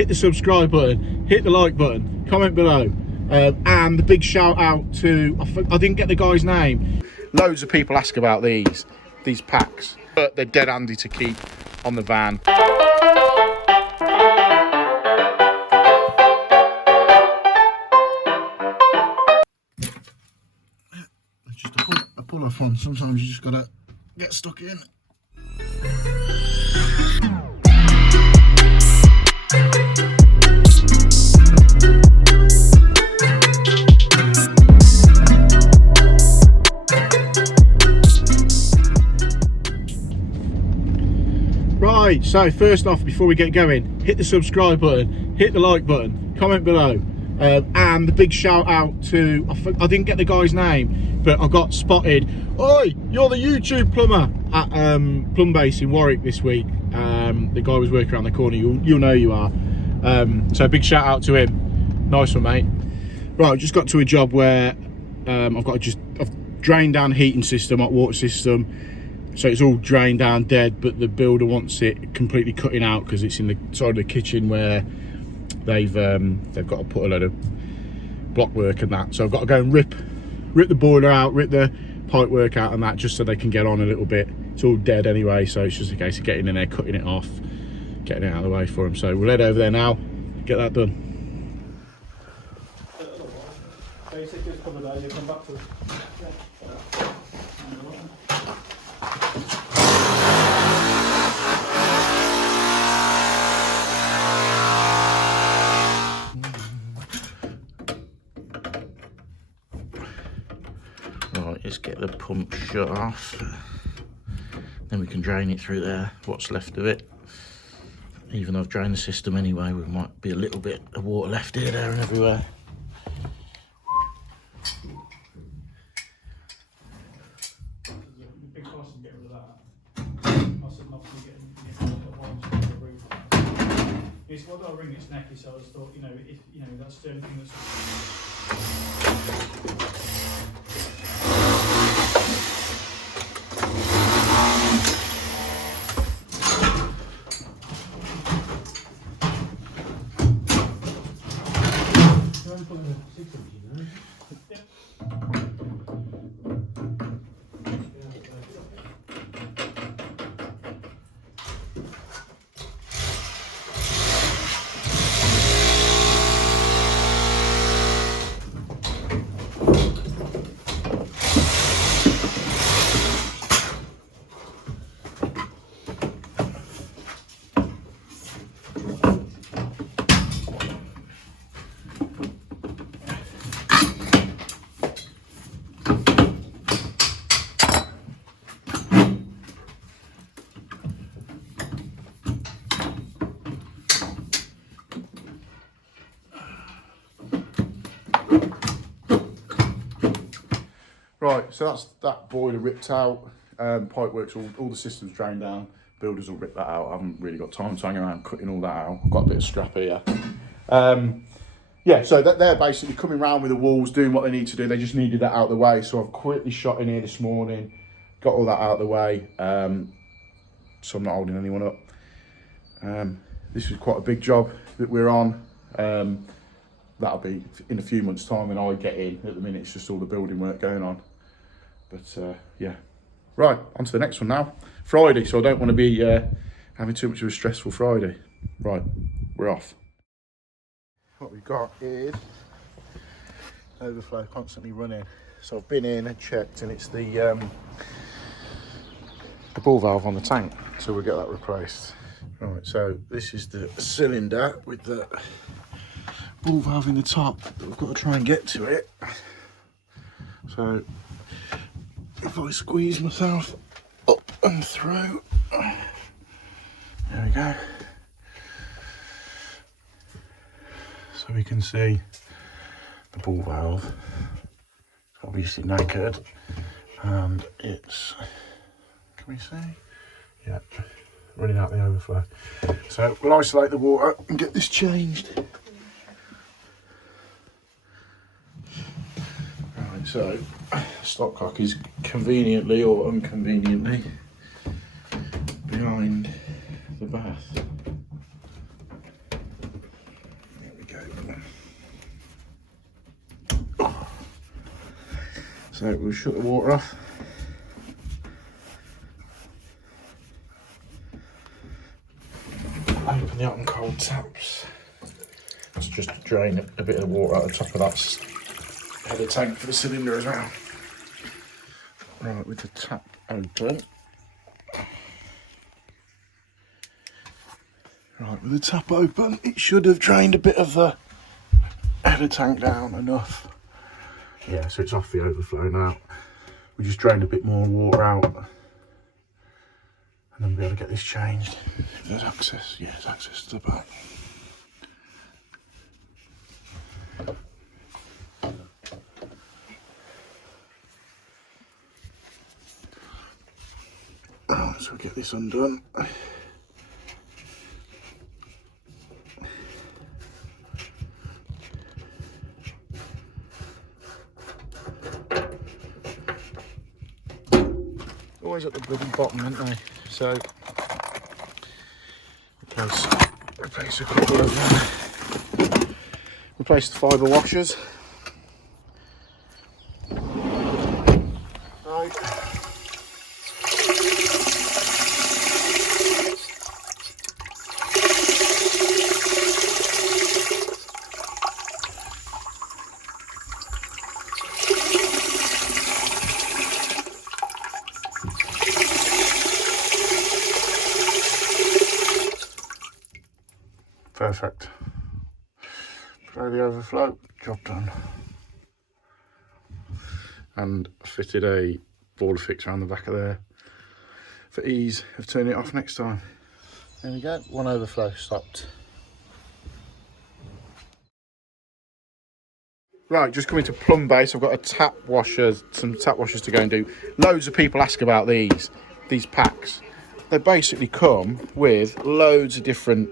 hit the subscribe button, hit the like button, comment below. And the big shout out to, I didn't get the guy's name. Loads of people ask about these packs, but they're dead handy to keep on the van. It's just a pull off one. Sometimes you just gotta get stuck in. Right, so first off, before we get going, hit the subscribe button, hit the like button, comment below. And the big shout out to, I didn't get the guy's name, but I got spotted. Oi, you're the YouTube plumber at Plumbase in Warwick this week. The guy was working around the corner, you'll know you are. So big shout out to him. Nice one, mate. Right, I just got to a job where I've drained down the heating system, hot water system. So it's all drained down dead, but the builder wants it completely cutting out because it's in the side of the kitchen where they've got to put a load of block work and that. So I've got to go and rip the boiler out, rip the pipe work out and that, just so they can get on a little bit. It's all dead anyway, so it's just a case of getting in there, cutting it off, getting it out of the way for them. So we'll head over there now, get that done. Basically, it's covered out, you come back to it. Right, let's get the pump shut off. Then we can drain it through there, what's left of it. Even though I've drained the system anyway, there might be a little bit of water left here, there and everywhere. Big cost to get rid of that. Cost enough to get the roof. It's what I'll ring its necky, so I just thought, if that's the only thing that's. Right, so that's that boiler ripped out, pipe works, all the systems drained down, builders will rip that out. I haven't really got time to hang around cutting all that out. I've got a bit of scrap here. Yeah, so they're basically coming round with the walls, doing what they need to do. They just needed that out of the way, so I've quickly shot in here this morning, got all that out of the way, so I'm not holding anyone up. This is quite a big job that we're on. That'll be in a few months' time when I get in. At the minute, it's just all the building work going on. But yeah, right, on to the next one now. Friday, so I don't want to be having too much of a stressful Friday. Right, we're off. What we've got is overflow constantly running. So I've been in and checked, and it's the ball valve on the tank, so we'll get that replaced. Right, so this is the cylinder with the ball valve in the top. We've got to try and get to it. So if I squeeze myself up and through, there we go. So we can see the ball valve. It's obviously knackered, and it's, can we see? Yeah, running out the overflow. So we'll isolate the water and get this changed. Right, so stopcock is conveniently or inconveniently behind the bath. So we'll shut the water off. Open the hot and cold taps. It's just to drain a bit of the water out the top of that header tank for the cylinder as well. Right, with the tap open. Right, with the tap open, it should have drained a bit of the header tank down enough. Yeah, so it's off the overflow now. We just drained a bit more water out, and then we'll be able to get this changed. If there's access, yeah, there's access to the back. Right, so we'll get this undone. Always at the bloody bottom, aren't they? So replace a couple of them. Replace the fibre washers. Right. Perfect. Throw the overflow, job done. And fitted a border fix around the back of there for ease of turning it off next time. There we go, one overflow stopped. Right, just coming to plumb base. I've got some tap washers to go and do. Loads of people ask about these packs. They basically come with loads of different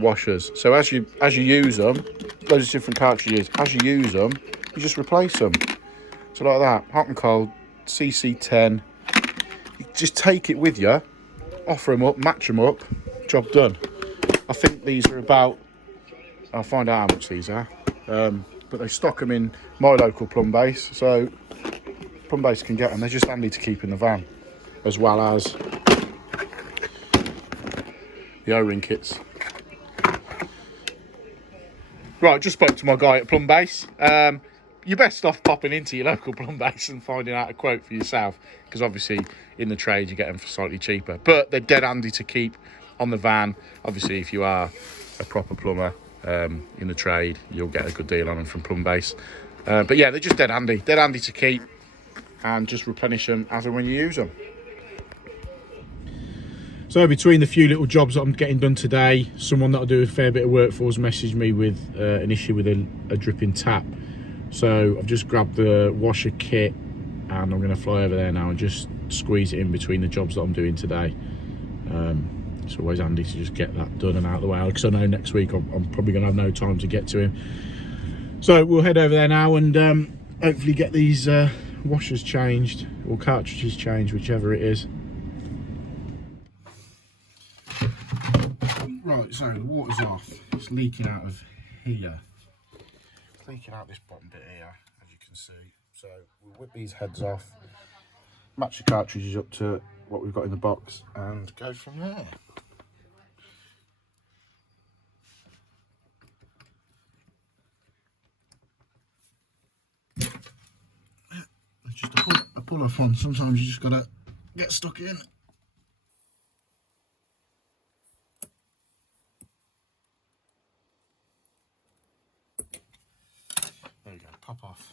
washers. So as you use them, loads of different cartridges. As you use them, you just replace them. So like that, hot and cold, CC10. You just take it with you, offer them up, match them up, job done. I think these are about, I'll find out how much these are. But they stock them in my local plumb base, so plumb base can get them. They're just handy to keep in the van, as well as the O-ring kits. Right, just spoke to my guy at plumb base. You're best off popping into your local plumb base and finding out a quote for yourself, because obviously in the trade you get them for slightly cheaper, but they're dead handy to keep on the van. Obviously if you are a proper plumber in the trade, you'll get a good deal on them from plumb base. But yeah, they're just dead handy to keep, and just replenish them as and when you use them. So between the few little jobs that I'm getting done today, someone that I do a fair bit of work for has messaged me with an issue with a dripping tap. So I've just grabbed the washer kit and I'm going to fly over there now and just squeeze it in between the jobs that I'm doing today. It's always handy to just get that done and out of the way, because I know next week I'm probably going to have no time to get to him. So we'll head over there now and hopefully get these washers changed, or cartridges changed, whichever it is. Right, so the water's off. It's leaking out of here. It's leaking out this bottom bit here, as you can see. So we'll whip these heads off, match the cartridges up to what we've got in the box, and go from there. It's just a pull-off one. Sometimes you just gotta get stuck in. There you go, pop off.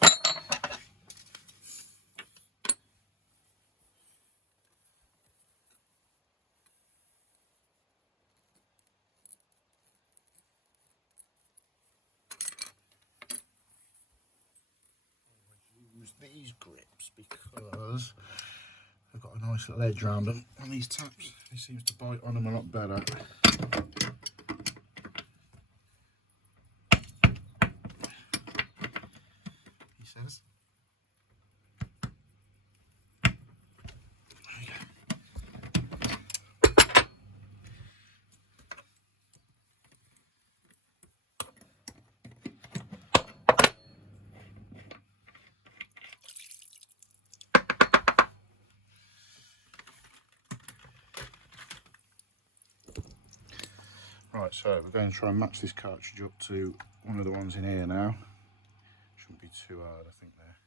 Use these grips because they've got a nice little edge around them on these taps. It seems to bite on them a lot better. He says. There you go. Right, so we're going to try and match this cartridge up to one of the ones in here now. Shouldn't be too hard, I think, there.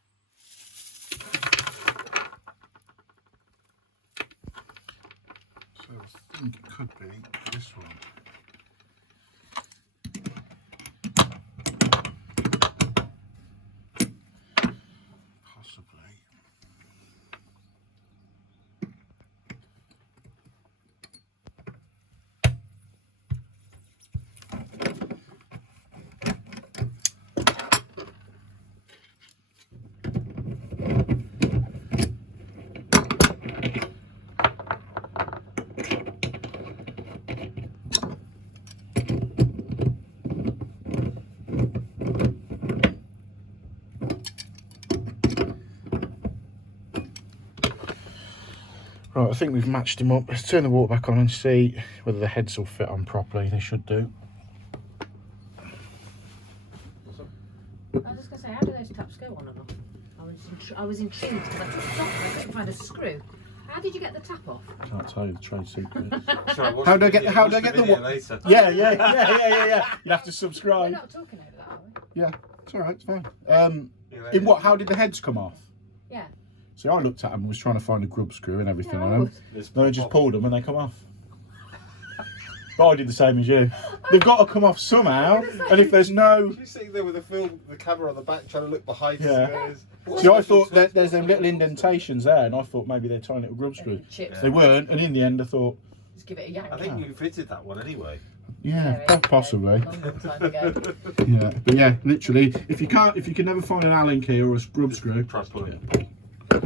So I think it could be this one. Possibly. Right, I think we've matched him up. Let's turn the water back on and see whether the heads will fit on properly. They should do. I was just going to say, how do those taps go on and off? I was intrigued because I took it off and I couldn't find a screw. How did you get the tap off? I can't tell you the trade secret. How do I get the water? Yeah. You have to We're subscribe. not talking over that, are we? Yeah, it's all right. It's fine. In what? How did the heads come off? Yeah. See, I looked at them and was trying to find a grub screw and everything Yeah, on I them. would. Then I just pulled them and they come off. But I did the same as you. They've got to come off somehow. And if there's no... You sitting there with the camera on the back trying to look behind Yeah. you. See, I thought that there's them little indentations there, and I thought maybe they're tiny little grub screws. Chips. They weren't, and in the end I thought, Just give it a yank. I think you fitted that one anyway. yeah, possibly. Long time ago. Yeah, but yeah, literally, if you can never find an Allen key or a grub screw, Try pulling it.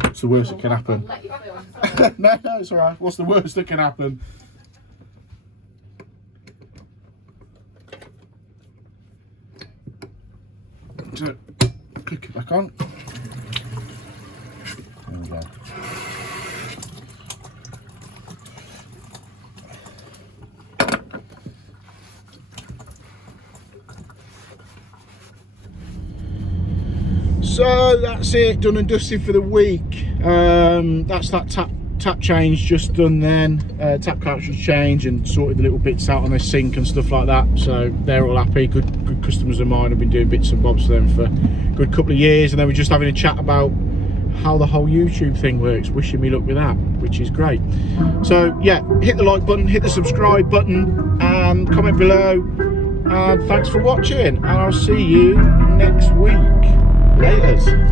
it's the worst that can I'll happen. let you film, sorry. No, it's all right. What's the worst that can happen? So, click it back on. There we go. So that's it, done and dusted for the week. That's that tap change just done then. Tap cartridge change and sorted the little bits out on the sink and stuff like that. So they're all happy. Good customers of mine. I've been doing bits and bobs for them for a good couple of years, and then we're just having a chat about how the whole YouTube thing works. Wishing me luck with that, which is great. So yeah, hit the like button, hit the subscribe button, and comment below. And thanks for watching, and I'll see you next week. Laters.